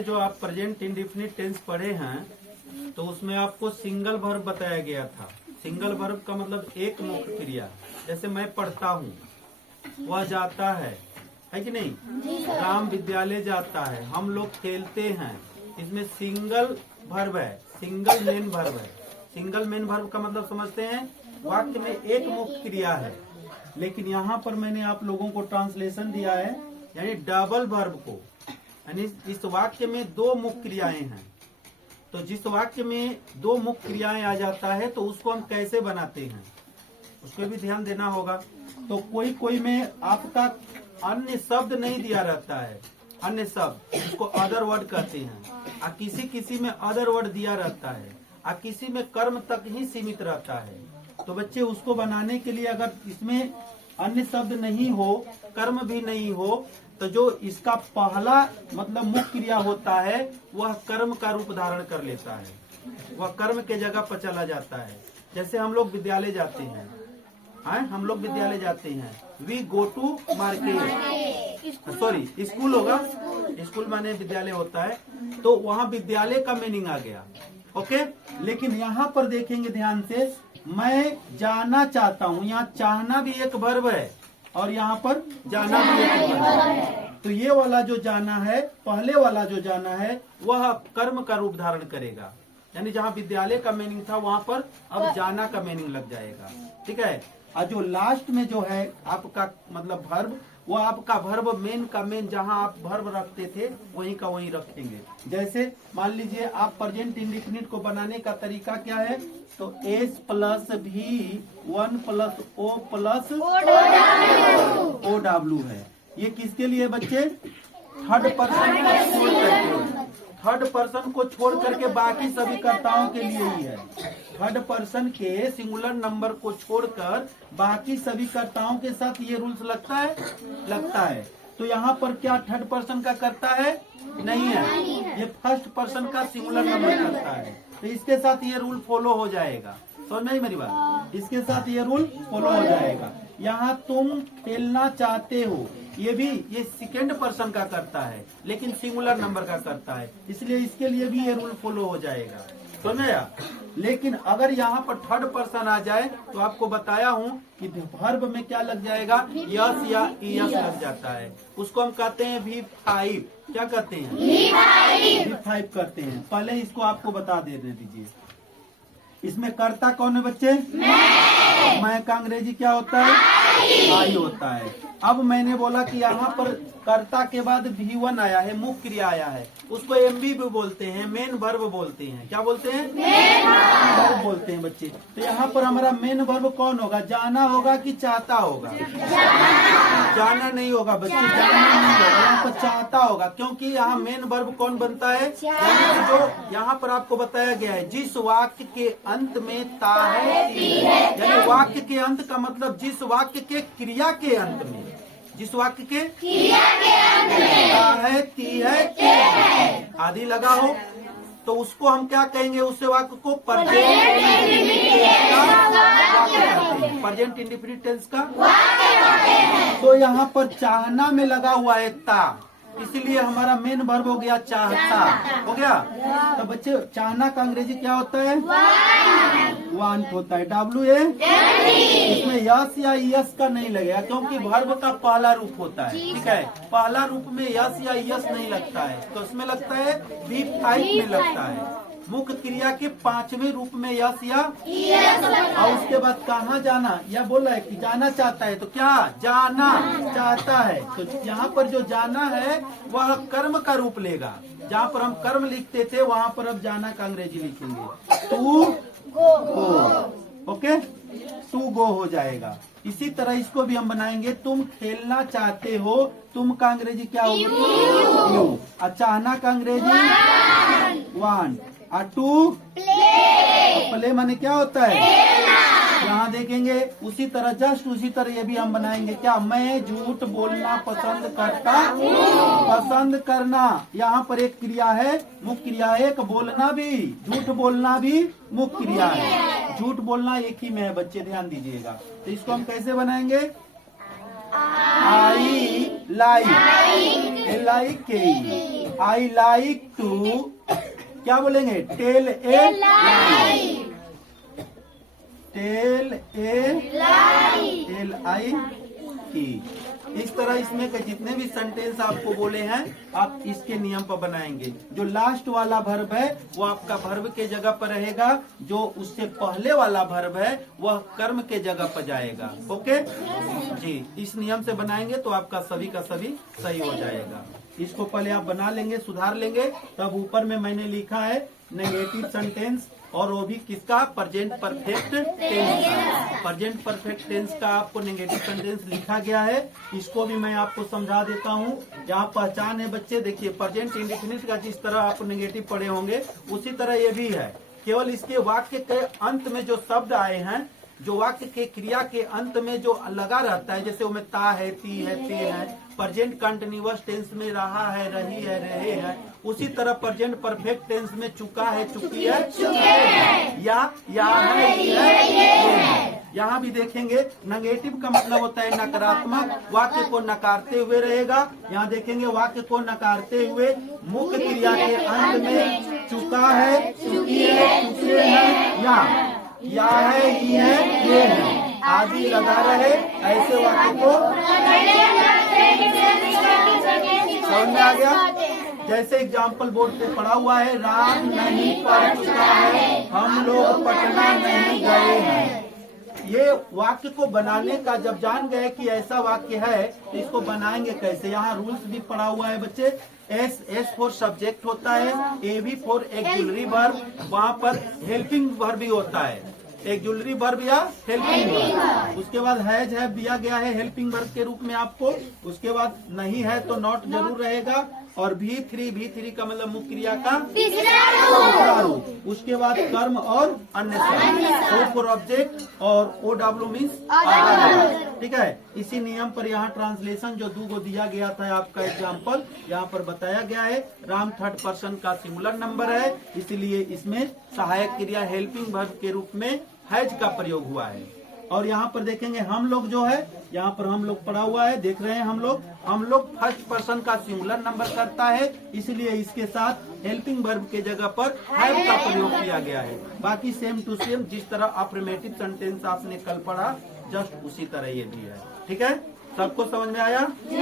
पहले जो आप प्रेजेंट इंडेफिनिट टेंस पढ़े हैं तो उसमें आपको सिंगल वर्ब बताया गया था। सिंगल वर्ब का मतलब एक मुख्य क्रिया। जैसे मैं पढ़ता हूँ, वह जाता है कि नहीं? राम विद्यालय जाता है, हम लोग खेलते हैं। इसमें सिंगल वर्ब है, सिंगल मेन वर्ब है। सिंगल मेन वर्ब का मतलब समझते हैं, वाक्य में एक मुख्य क्रिया है। लेकिन यहाँ पर मैंने आप लोगों को ट्रांसलेशन दिया है, यानी डबल वर्ब को, यानी इस वाक्य में दो मुख्य क्रियाएं हैं। तो जिस वाक्य में दो मुख्य क्रियाएं आ जाता है तो उसको हम कैसे बनाते हैं, उसको भी ध्यान देना होगा। तो कोई कोई में आपका अन्य शब्द नहीं दिया रहता है, अन्य शब्द इसको अदर वर्ड कहते हैं, और किसी किसी में अदर वर्ड दिया रहता है, और किसी में कर्म तक ही सीमित रहता है। तो बच्चे उसको बनाने के लिए अगर इसमें अन्य शब्द नहीं हो, कर्म भी नहीं हो, तो जो इसका पहला मतलब मुख्य क्रिया होता है वह कर्म का रूप धारण कर लेता है, वह कर्म के जगह पर चला जाता है। जैसे हम लोग विद्यालय जाते हैं, हम लोग विद्यालय जाते हैं, we go to market, sorry school होगा, स्कूल माने विद्यालय होता है, तो वहाँ विद्यालय का मीनिंग आ गया। ओके, लेकिन यहाँ पर देखेंगे ध्यान से, मैं जाना चाहता हूँ, यहाँ चाहना भी एक वर्ब है और यहाँ पर जाना भी एक वर्ब है। तो ये वाला जो जाना है, पहले वाला जो जाना है वह कर्म का रूप धारण करेगा, यानी जहाँ विद्यालय का मीनिंग था वहाँ पर अब जाना का मीनिंग लग जाएगा। ठीक है, और जो लास्ट में जो है आपका मतलब वर्ब, वो आपका वर्ब मेन का मेन, जहां आप वर्ब रखते थे वहीं का वहीं रखेंगे। जैसे मान लीजिए आप प्रेजेंट इंडेफिनिट को बनाने का तरीका क्या है, तो एस प्लस भी 1 plus O plus O W है। ये किसके लिए बच्चे? थर्ड पर्सन को छोड़ करके, थर्ड पर्सन को छोड़ करके बाकी सभी कर्ताओं के लिए ही है। थर्ड पर्सन के सिंगुलर नंबर को छोड़कर बाकी सभी कर्ताओं के साथ ये रूल्स लगता है, लगता है। तो यहाँ पर क्या थर्ड पर्सन का करता है? नहीं है, ये फर्स्ट पर्सन का सिंगुलर नंबर करता है। तो इसके साथ ये रूल फॉलो हो जाएगा। तो नहीं मेरी बात, इसके साथ ये रूल फॉलो हो जाएगा। यहाँ तुम खेलना चाहते हो, ये भी ये सेकेंड पर्सन का करता है लेकिन सिंगुलर नंबर का करता है, इसलिए इसके लिए भी ये रूल फॉलो हो जाएगा। समझा? लेकिन अगर यहाँ पर थर्ड पर्सन आ जाए तो आपको बताया हूँ कि वर्ब में क्या लग जाएगा, यस या ईएस लग जाता है। उसको हम कहते हैं V5। क्या कहते हैं? V5 करते हैं। पहले इसको आपको बता देने दीजिए। इसमें कर्ता कौन है बच्चे? मैं का अंग्रेजी क्या होता है? आई होता है। अब मैंने बोला कि यहाँ पर कर्ता के बाद V1 आया है, मुख्य क्रिया आया है, उसको MV भी बोलते हैं, मेन वर्ब बोलते हैं। क्या बोलते हैं? मेन वर्ब बोलते हैं बच्चे। तो यहाँ पर हमारा मेन वर्ब कौन होगा? जाना होगा कि चाहता होगा? जाना नहीं होगा बच्चे, जाना नहीं होगा, यहाँ पर चाहता होगा, क्योंकि यहाँ मेन वर्ब कौन बनता है? यानी जो यहाँ पर आपको बताया गया है, जिस वाक्य के अंत में ता है, यानी वाक्य के अंत का मतलब जिस वाक्य के क्रिया के अंत में, जिस वाक्य के क्रिया के अंत में ता है, ती है, ते है आदि लगा हो, तो उसको हम क्या कहेंगे? उस वाक्य को प्रेजेंट इंडेफिनिट टेंस का वाक्य। तो यहाँ पर चाहना में लगा हुआ है ता, इसलिए हमारा मेन वर्ब हो गया चाहता, हो गया। तो बच्चे चाहना का अंग्रेजी क्या होता है? वांट होता है, WA। इसमें यस या यस का नहीं लगेगा क्योंकि वर्ब का पहला रूप होता है। ठीक है, पहला रूप में यस या यस नहीं लगता है, तो उसमें लगता है V5 में लगता है। मुख्य क्रिया के 5वें रूप में यस या और उसके बाद कहाँ जाना, यह बोला है कि जाना चाहता है, तो क्या जाना चाहता है। तो यहाँ पर जो जाना है वह कर्म का रूप लेगा। जहाँ पर हम कर्म लिखते थे वहाँ पर अब जाना का अंग्रेजी लिखेंगे, to go. Okay, to go हो जाएगा। इसी तरह इसको भी हम बनाएंगे, तुम खेलना चाहते हो, तुम का अंग्रेजी क्या होगा? यू। चाहना का अंग्रेजी वांट, और टू प्ले माने क्या होता है? यहाँ देखेंगे उसी तरह, जस्ट उसी तरह ये भी हम बनाएंगे। क्या? मैं झूठ बोलना पसंद करता हूँ। पसंद करना यहाँ पर एक क्रिया है, मुख्य क्रिया है, एक बोलना भी, झूठ बोलना भी मुख्य क्रिया है। झूठ बोलना एक ही में है बच्चे, ध्यान दीजिएगा। तो इसको हम कैसे बनाएंगे? I like I like to क्या बोलेंगे? टेल ए लाई की। इस तरह इसमें के जितने भी सेंटेंस आपको बोले हैं आप इसके नियम पर बनाएंगे। जो लास्ट वाला वर्ब है वो आपका वर्ब के जगह पर रहेगा, जो उससे पहले वाला वर्ब है वह कर्म के जगह पर जाएगा। ओके जी, इस नियम से बनाएंगे तो आपका सभी का सभी सही हो जाएगा। इसको पहले आप बना लेंगे, सुधार लेंगे, तब ऊपर में मैंने लिखा है नेगेटिव सेंटेंस, और वो भी किसका? प्रेजेंट परफेक्ट टेंस का। प्रेजेंट परफेक्ट टेंस का आपको नेगेटिव सेंटेंस लिखा गया है। इसको भी मैं आपको समझा देता हूँ। जहाँ पहचान है बच्चे, देखिए प्रेजेंट इंडेफिनिट का जिस तरह आप नेगेटिव पढ़े होंगे उसी तरह ये भी है। केवल इसके वाक्य के अंत में जो शब्द आए हैं, जो वाक्य के क्रिया के अंत में जो लगा रहता है, जैसे उसमें ता है, ती है, ते है, प्रेजेंट कंटिन्यूअस टेंस में रहा है, रही है, रहे हैं, उसी तरह प्रेजेंट परफेक्ट टेंस में चुका है, चुकी है, या है, ये है। यहाँ भी देखेंगे नेगेटिव का मतलब होता है नकारात्मक, वाक्य को नकारते हुए रहेगा। यहाँ देखेंगे वाक्य को नकारते हुए मुख्य क्रिया के अंत में चुका है, चुकी है, चुके हैं, या है, ही है, ये है आदि लगा रहे, ऐसे वाक्य को समझ में आ गया। जैसे एग्जाम्पल बोर्ड पे पढ़ा हुआ है, राम नहीं पढ़ चुका है, हम लोग पटना नहीं गए हैं। ये वाक्य को बनाने का जब जान गए कि ऐसा वाक्य है तो इसको बनाएंगे कैसे। यहाँ रूल्स भी पढ़ा हुआ है बच्चे। एस फॉर सब्जेक्ट होता है, ए भी फॉर एक्जुलरी वर्ब, वहाँ पर हेल्पिंग वर्ब भी होता है, एक्जुलरी वर्ब या हेल्पिंग वर्ब। उसके बाद हैज हैव दिया गया है हेल्पिंग वर्ब के रूप में आपको। उसके बाद नहीं है तो नॉट जरूर रहेगा, और भी3 का मतलब मुख्य क्रिया का तीसरा रूप। उसके बाद कर्म और अन्य शब्द, ओ फॉर ऑब्जेक्ट और OW मीन्स ठीक है। इसी नियम पर यहाँ ट्रांसलेशन जो 2 को दिया गया था आपका एग्जाम्पल यहाँ पर बताया गया है। राम थर्ड पर्सन का सिंगुलर नंबर है, इसीलिए इसमें सहायक क्रिया हेल्पिंग वर्ब के रूप में हैज का प्रयोग हुआ है। और यहाँ पर देखेंगे हम लोग जो है, यहाँ पर हम लोग पढ़ा हुआ है, देख रहे हैं हम लोग फर्स्ट पर्सन का सिंगुलर नंबर करता है, इसलिए इसके साथ हेल्पिंग वर्ब के जगह पर हैव का प्रयोग किया गया है। बाकी सेम टू सेम जिस तरह अफर्मेटिव सेंटेंस आपने कल पढ़ा जस्ट उसी तरह ये भी है। ठीक है, सबको समझ में आया? जी।